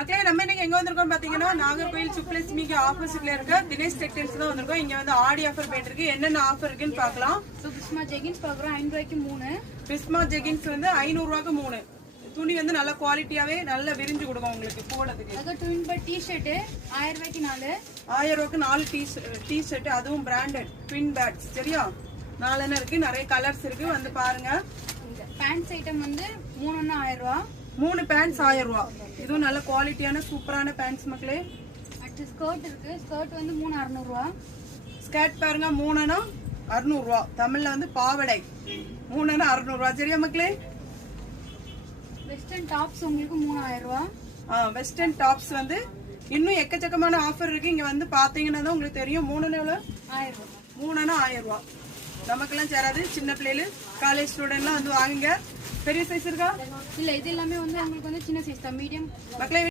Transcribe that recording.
மக்களே நம்ம இன்னைக்கு எங்க வந்திருக்கோம் பாத்தீங்கன்னா நாகர்கோயில் சுப்லட்சுமிக்கு ஆப்போசிட்ல இருக்க தினேஷ் டெக்ஸ்டைல்ஸ் தான் வந்திருக்கோம். இங்க வந்து ஆடி ஆஃபர் போயிட்டு இருக்கு. என்னென்ன ஆஃபர் இருக்குன்னு பார்க்கலாம். பிஸ்மா ஜெகின்ஸ் பாக்குறோம் 500 ரூபாய்க்கு 3. பிஸ்மா ஜெகின்ஸ் வந்து 500 ரூபாய்க்கு 3. துணி வந்து நல்ல குவாலிட்டியாவே நல்ல விரிஞ்சு கொடுக்கும் உங்களுக்கு போடுறதுக்கு. அது ட்வின் பட் டி-ஷர்ட் 1000 ரூபாய்க்கு 4. 1000 ரூபாய்க்கு 4 டி-ஷர்ட், அதுவும் பிராண்டட் ட்வின் பேட்ஸ். சரியா? 4 இருக்கு, நிறைய கலர்ஸ் இருக்கு, வந்து பாருங்க. இந்த பேண்ட்ஸ் ஐட்டம் வந்து 3 1000 ரூபாய். 3 பேண்ட்ஸ் 1000 ரூபாய். இதுவும் நல்ல குவாலிட்டியான சூப்பரான பேண்ட்ஸ் மக்களே. அடுத்து ஸ்கர்ட் இருக்கு. ஸ்கர்ட் வந்து 3 600 ரூபாய். ஸ்கர்ட் பாருங்க 3 600 ரூபாய். தமிழ்ல வந்து பாவடை 3 600 ரூபாய். சரியா மக்களே? வெஸ்டர்ன் டாப்ஸ் உங்களுக்கு 3000 ரூபாய். வெஸ்டர்ன் டாப்ஸ் வந்து இன்னும் எக்கச்சக்கமான ஆஃபர் இருக்கு. இங்க வந்து பாத்தீங்கன்னா தான் உங்களுக்கு தெரியும். 3 எவ்வளவு? 1000 ரூபாய். 3 1000 ரூபாய். நமக்கெல்லாம் சேராது. சின்ன பிள்ளைలు காலேஜ் ஸ்டூடெண்ட்லாம் வந்து வாங்குங்க. பெரிய சைஸ் இருக்கா? இல்ல இது எல்லாமே வந்து உங்களுக்கு வந்து சின்ன சைஸ் தான், மீடியம் மக்களே.